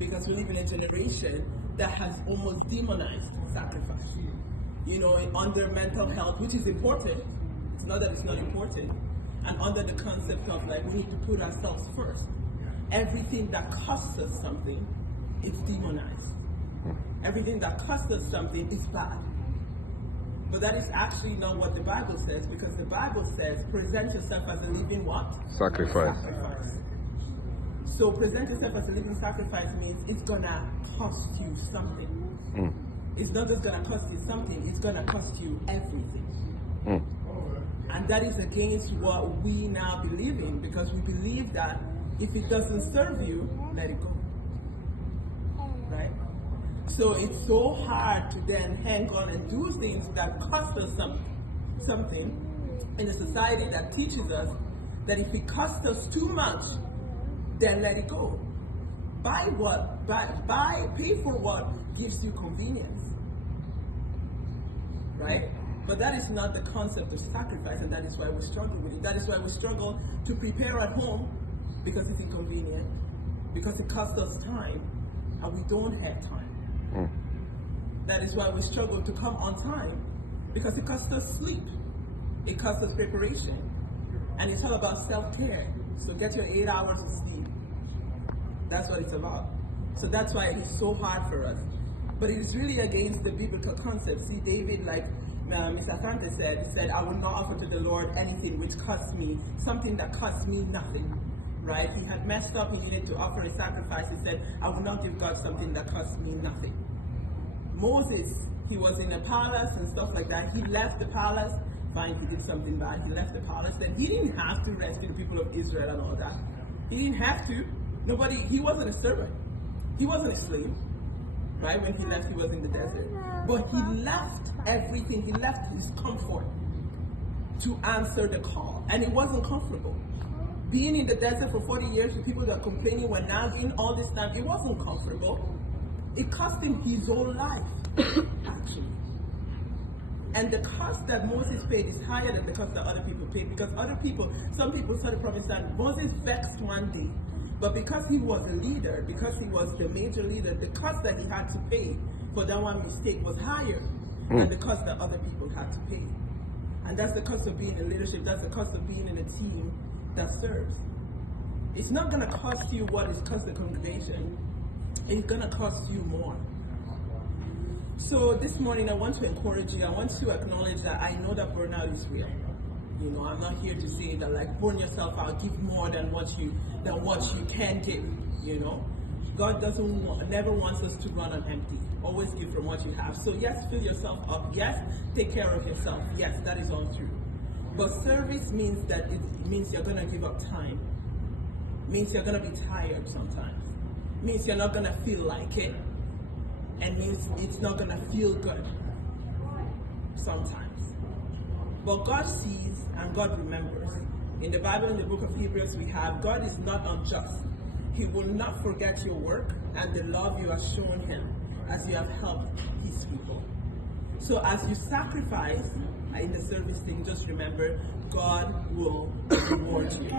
because we live in a generation that has almost demonized sacrifice. Under mental health, which is important. It's not that it's not important. And under the concept of we need to put ourselves first. Everything that costs us something, it's demonized. Everything that costs us something is bad. But that is actually not what the Bible says, because the Bible says, present yourself as a living what? Sacrifice. So present yourself as a living sacrifice means it's gonna cost you something. It's not just gonna cost you something, it's gonna cost you everything. And that is against what we now believe in, because we believe that if it doesn't serve you, let it go. Right? So it's so hard to then hang on and do things that cost us something in a society that teaches us that if it costs us too much, then let it go. Buy what? Pay for what gives you convenience. Right? But that is not the concept of sacrifice, and that is why we struggle with it. That is why we struggle to prepare at home, because it's inconvenient, because it costs us time, and we don't have time. That is why we struggle to come on time, because it costs us sleep, it costs us preparation, and it's all about self-care. So get your 8 hours of sleep. That's what it's about. So that's why it's so hard for us. But it's really against the biblical concept. See, David, like Mr. Francis said, I will not offer to the Lord anything which costs me, something that costs me nothing. Right? He had messed up, he needed to offer a sacrifice. He said, I will not give God something that costs me nothing. Moses, he was in a palace and stuff like that. He left the palace. Fine, he did something bad. He left the palace. Then he didn't have to rescue the people of Israel and all that. He didn't have to. He wasn't a servant. He wasn't a slave. Right? When he left, he was in the desert. But he left everything. He left his comfort to answer the call. And it wasn't comfortable. Being in the desert for 40 years with people that are complaining, were nagging all this time, it wasn't comfortable. It cost him his whole life, actually. And the cost that Moses paid is higher than the cost that other people paid, because some people saw the promised land. Moses vexed one day, but because he was a leader, because he was the major leader, the cost that he had to pay for that one mistake was higher than the cost that other people had to pay. And that's the cost of being in leadership. That's the cost of being in a team that serves. It's not going to cost you what it costs the congregation. It's going to cost you more. So this morning I want to encourage you. I want to acknowledge that I know that burnout is real. I'm not here to say that burn yourself out, give more than what you can give. God never wants us to run on empty. Always give from what you have. So yes, fill yourself up. Yes, take care of yourself. Yes, that is all true. But service means that it means you're going to give up time. Means you're going to be tired sometimes. Means you're not going to feel like it. And means it's not going to feel good sometimes. But God sees and God remembers. In the Bible, in the book of Hebrews, we have, God is not unjust. He will not forget your work and the love you have shown him as you have helped his people. So as you sacrifice in the service thing, just remember, God will reward you.